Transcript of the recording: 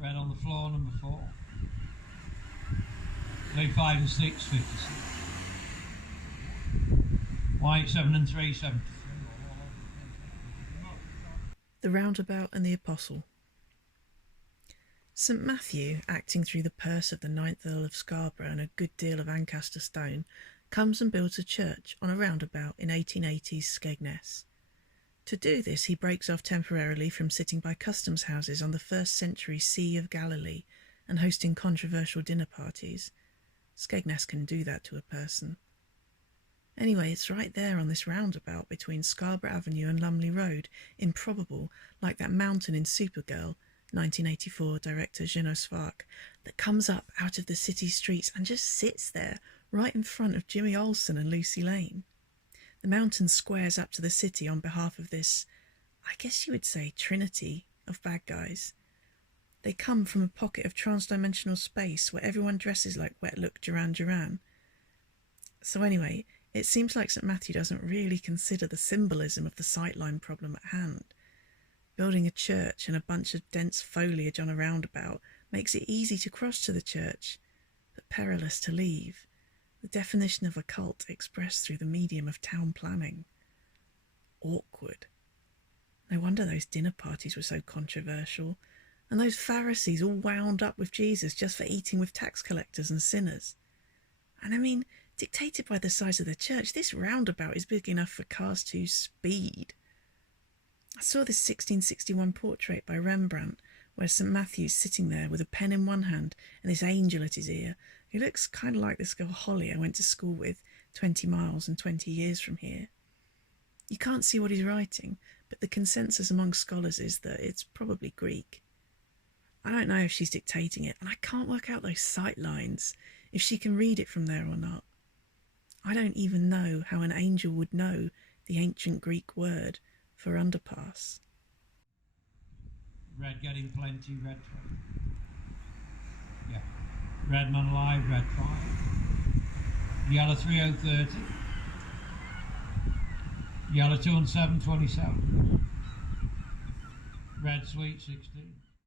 Red on the floor, number 4. Blue 5 and 6, 56. White 7 and 3, 73. The Roundabout and the Apostle. St Matthew, acting through the purse of the 9th Earl of Scarborough and a good deal of Ancaster stone, comes and builds a church on a roundabout in 1880s Skegness. To do this, he breaks off temporarily from sitting by customs houses on the 1st century Sea of Galilee and hosting controversial dinner parties. Skegness can do that to a person. Anyway, it's right there on this roundabout between Scarborough Avenue and Lumley Road, improbable, like that mountain in Supergirl, 1984 director Jeannot Svark, that comes up out of the city streets and just sits there, right in front of Jimmy Olsen and Lucy Lane. The mountain squares up to the city on behalf of this, I guess you would say, trinity of bad guys. They come from a pocket of trans-dimensional space where everyone dresses like Wet Look Duran Duran. So anyway, it seems like St Matthew doesn't really consider the symbolism of the sightline problem at hand. Building a church and a bunch of dense foliage on a roundabout makes it easy to cross to the church, but perilous to leave. The definition of a cult expressed through the medium of town planning. Awkward. No wonder those dinner parties were so controversial, and those Pharisees all wound up with Jesus just for eating with tax collectors and sinners. And I mean, dictated by the size of the church, this roundabout is big enough for cars to speed. I saw this 1661 portrait by Rembrandt, where St Matthew's sitting there with a pen in one hand and this angel at his ear. He looks kind of like this girl Holly I went to school with 20 miles and 20 years from here. You can't see what he's writing, but the consensus among scholars is that it's probably Greek. I don't know if she's dictating it, and I can't work out those sight lines, if she can read it from there or not. I don't even know how an angel would know the ancient Greek word for underpass. Red getting plenty, red 20. Yeah. Red man alive, red 5. Yellow 3030. Yellow 2 and 7, 27. Red sweet 16.